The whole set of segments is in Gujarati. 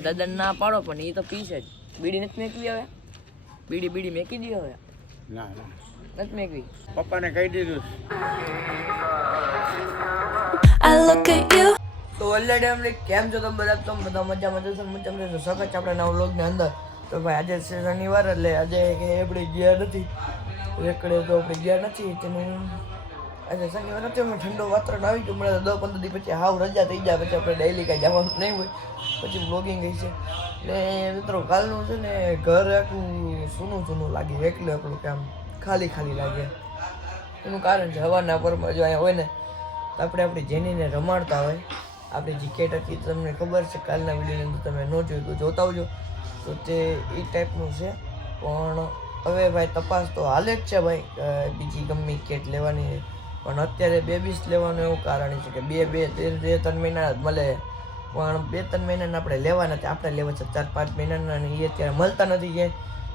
દાદાને ના પાડો પણ એ તો પીશે જ. બીડી નથી મેકવી હવે? બીડી બીડી મેકી દી હવે. ના ના. નથી મેકવી? પપ્પાને કહી દીધું I look at you. તો ઓલરેડી અમને કેમ છો તમે બધા? તમે બધા મજામાં જશો મજા મજા સખત છે આપણા નવા વ્લોગની અંદર. તો ભાઈ આજે છે શનિવાર એટલે આજે કે આપણે ગયા નથી. રેકડે તો આપણે ગયા નથી તેને આજે શનિવાર નથી, અમે ઠંડો વાતાવરણ આવી ગયું. મળે દસ પંદર દિવસ પછી હાવ રજા થઈ જાય, પછી આપણે ડેલી કાંઈ જવાનું નહીં હોય. પછી બ્લોગિંગ ગઈ છે. ને મિત્રો, કાલનું છે ને ઘર આખું સૂનું સૂનું લાગે એકલું એકલું કે આમ ખાલી ખાલી લાગે. એનું કારણ છે હવાના પરમાં જો અહીંયા હોય ને, તો આપણે આપણી જેનીને રમાડતા હોય. આપણી જે કેટ હતી, તમને ખબર છે, કાલના વિડીયોની અંદર તમે ન જોયું તો જોતા આવજો તો તે એ ટાઈપનું છે. પણ હવે ભાઈ તપાસ તો હાલે જ છે ભાઈ. બીજી ગમે કેટ લેવાની. પણ અત્યારે બે બીસ લેવાનું એવું કારણ છે કે બે બે ત્રણ બે ત્રણ મહિના મળે. પણ બે ત્રણ મહિનાના આપણે લેવા નથી આપણે લેવા છે ચાર પાંચ મહિનાના એ અત્યારે મળતા નથી કે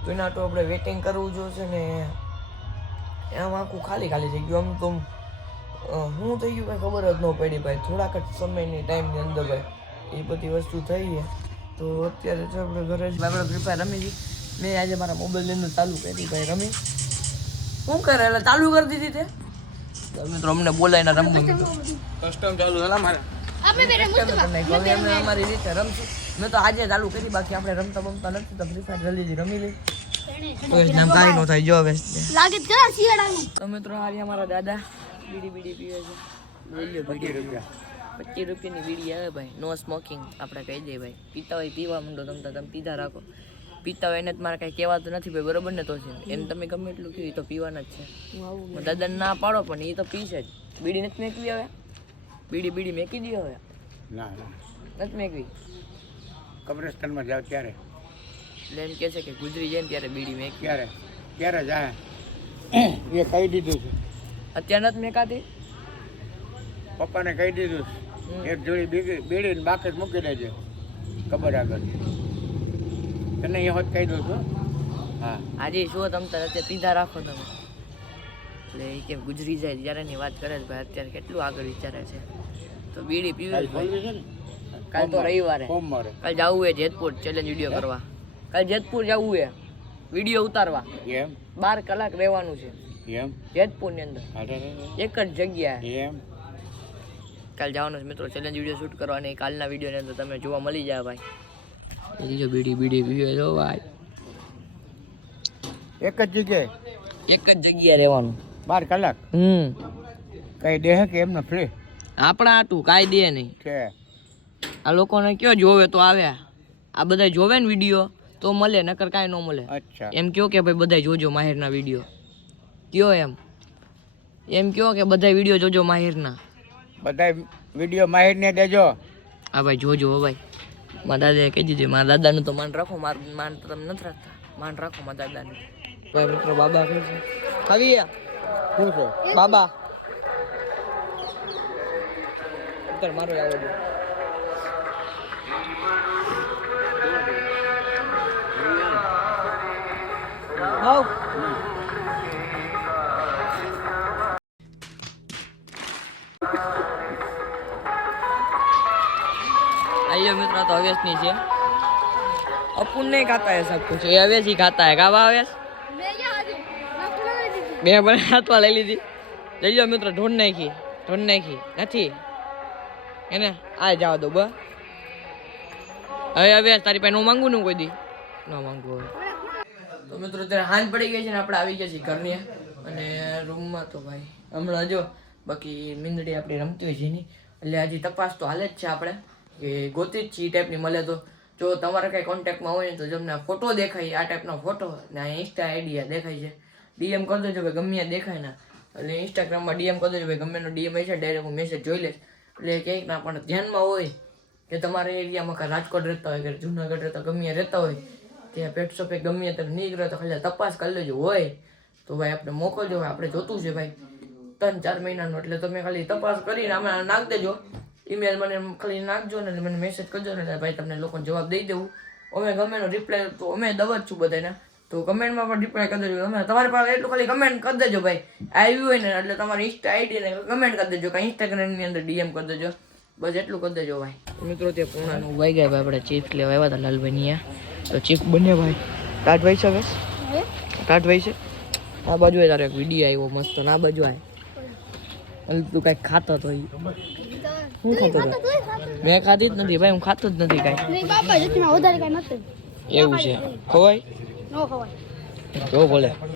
તો એના તો આપણે વેટિંગ કરવું જોશે ને. આમ આખું ખાલી ખાલી થઈ ગયું. આમ તો અ, થઈ ગયું કાંઈ ખબર જ ન પડી ભાઈ. થોડાક જ સમયની ટાઈમની અંદર ભાઈ એ બધી વસ્તુ થઈ છે. તો અત્યારે જો આપણે ઘરે આપણે ફ્રી રમી હતી મેં આજે મારા મોબાઈલ અંદર ચાલુ કરી ભાઈ રમી. શું કરે એટલે ચાલુ કરી દીધી તે? તો મિત્રો અમને બોલાવીને રમવું કસ્ટમ ચાલુ થયેલા મારે. અમે અમારી રીતે રમશું. મેં તો આજે ચાલુ કરી બાકી આપણે રમતા બમતા નથી તો ફ્રી ફાયર જલ્દી રમી લઈ તો એ નામ કાંઈ ન થાય હવે. લાગે જ ખરા શિયાળાનું. તો મિત્રો હારી અમારા દાદા. બીડી બીડી પીવે છે. બોલ્યો બીડી રૂપિયા. પચીસ રૂપિયાની બીડી આવે ભાઈ. નો સ્મોકિંગ આપણે કહી દઈએ ભાઈ. પીતા હોય પીવા માંડો તમે તો તમે પીધા રાખો. પીતા હોય એને જ મારે કાંઈ કહેવાતું નથી ભાઈ બરોબર ને? તો છે એમ તમે ગમે એટલું કહ્યું એ તો પીવાના જ છે. દાદા ના પાડો પણ એ તો પીશે જ. બીડી નથી મેકવી હવે? બીડી બીડી મેકી દી હવે? ના ના. નથી મેકવી? કબ્રસ્તાનમાં જાવ ત્યારે. એટલે એમ કહે છે કે ગુજરી જાય ને ત્યારે બીડી મેકી ક્યારે ત્યારે જાય એ કહી દીધું છે. અત્યારે નથી મેકાતી? પપ્પાને કહી દીધું છે. એક જોડી બીડી બીડીને બાકી મૂકી દેજે. ખબર આગળ. તને એ હોત કહી દઉં છું. હા. આજે શું તમે અત્યારે પીધા રાખો તમે. એટલે એ કે ગુજરી જાય જ્યારે ની વાત કરે છે ભાઈ અત્યારે કેટલું આગળ વિચારે છે. તો બીડી પીવી છે કાલ તો રવિવારે. કાલ જવું હે જેતપુર ચેલેન્જ વીડિયો કરવા. કાલ જેતપુર જવું હે. વીડિયો ઉતારવા. એમ? બાર કલાક રહેવાનું છે. એમ? જેતપુરની અંદર એક જ જગ્યા એમ? કાલ જવાનું છે મિત્રો ચેલેન્જ વીડિયો શૂટ કરવાની કાલના વીડિયો ની અંદર તમે જોવા મળી જાય ભાઈ. બીજો બીડી બીડી પીવે જો ભાઈ. એક જ જગ્યાએ? એક જ જગ્યાએ રહેવાનું. બાર કલાક? હમ. કઈ દેહ કે એમને ફ્રી આપણા આટું કાંઈ દે નહીં. છે. આ લોકોને કયો જોવે તો આવ્યા આ બધા જોવે ને વીડિયો તો મળે નકર કાંઈ ન મળે. અચ્છા. એમ કયો કે ભાઈ બધા જોજો માહિરના વીડિયો કયો એમ? એમ કયો કે બધા વીડિયો જોજો માહિરના. બધા વીડિયો માહિરને દેજો. હા ભાઈ જોજો ભાઈ. મારા દાદાએ કહી દીધું મારા દાદાનું તો માન રાખો મારું માન તો તમે નથી રાખતા. માન રાખો મારા દાદાનું. ભાઈ મિત્રો બાબા કહે છે. આવી શું છે? બાબા. મારો આવો आइए मित्र तो अवेश नहीं છે અપુન નહીં ખાતા है सब कुछ ये अवेश ही खाता है કાવા અવેશ બે પણ હાથમાં લઈ લીધી લઈ લો મિત્રો ઢોંઢ નાખી ઢોંઢ નાખી નથી એને આ જવા દો બ હવે હવે તારી પાસે હું માંગુ ને કોઈ દી ન માંગુ હવે તો મિત્રો અત્યારે હાંજ પડી ગઈ છે ને આપણે આવી ગયા છીએ ઘરની અને રૂમમાં તો ભાઈ હમણાં જો બાકી મીંદડી આપણી રમતી હોય છે એની એટલે હજી તપાસ તો હાલે જ છે આપણે કે ગોતી જ છે એ ટાઈપની મળે તો જો તમારે કાંઈ કોન્ટેક્ટમાં હોય ને તો તમને ફોટો દેખાય, આ ટાઈપનો ફોટો ને આ ઇન્સ્ટા આઈડિયા દેખાય છે. ડીએમ કરી દેજો ભાઈ, ગમે દેખાય ના. એટલે ઇન્સ્ટાગ્રામમાં ડીએમ કરી દેજો ભાઈ, ગમે એનો ડીએમ છે ડાયરેક્ટ હું મેસેજ જોઈ લઈશ. એટલે ક્યાંક ના, પણ ધ્યાનમાં હોય કે તમારા એરિયામાં કાંઈ રાજકોટ રહેતા હોય કે જુનાગઢ રહેતા ગમે રહેતા હોય, ત્યાં પેટ શોપે ગમે તમે નીકળે તો ખાલી તપાસ કરી લેજો. હોય તો ભાઈ આપણે મોકલજો, આપણે જોતું છે ભાઈ. ત્રણ ચાર મહિનાનું, એટલે તમે ખાલી તપાસ કરીને આમાં નાખ દેજો. ઈમેલ મને ખાલી નાખજો ને મને મેસેજ કરજો ને ભાઈ તમને લોકોને જવાબ દઈ દેવું. અમે ગમેનો રિપ્લાય તો અમે દવા જ છું બધાને તો કમેન્ટમાં પણ રિપ્લાય કરી દેજો. તમે તમારી પાસે એટલું ખાલી કમેન્ટ કરી દેજો ભાઈ. આવ્યું હોય ને એટલે તમારી ઇન્સ્ટા આઈડીને કમેન્ટ કરી દેજો કાંઈ ઇન્સ્ટાગ્રામની અંદર ડીએમ કરી દેજો. બસ એટલું કરી દેજો ભાઈ. મિત્રો ત્યાં પૂર્ણાનું વાઈ ગયા ભાઈ. આપણે ચીપ્સ લેવા આવ્યા હતા લાલભાઈ તો ચીપ્સ બને ભાઈ. ટાટ ભાઈ છે બસ? ટાટ ભાઈ છે? આ બાજુ તારે એક વીડિયો આવ્યો મસ્ત. ના બાજુ આવે તું કાંઈક ખાતો તો શું ખબર મેં ખાધી જ નથી ભાઈ હું ખાતો જ નથી કાંઈ. એવું છે. ખવાય? જો બોલે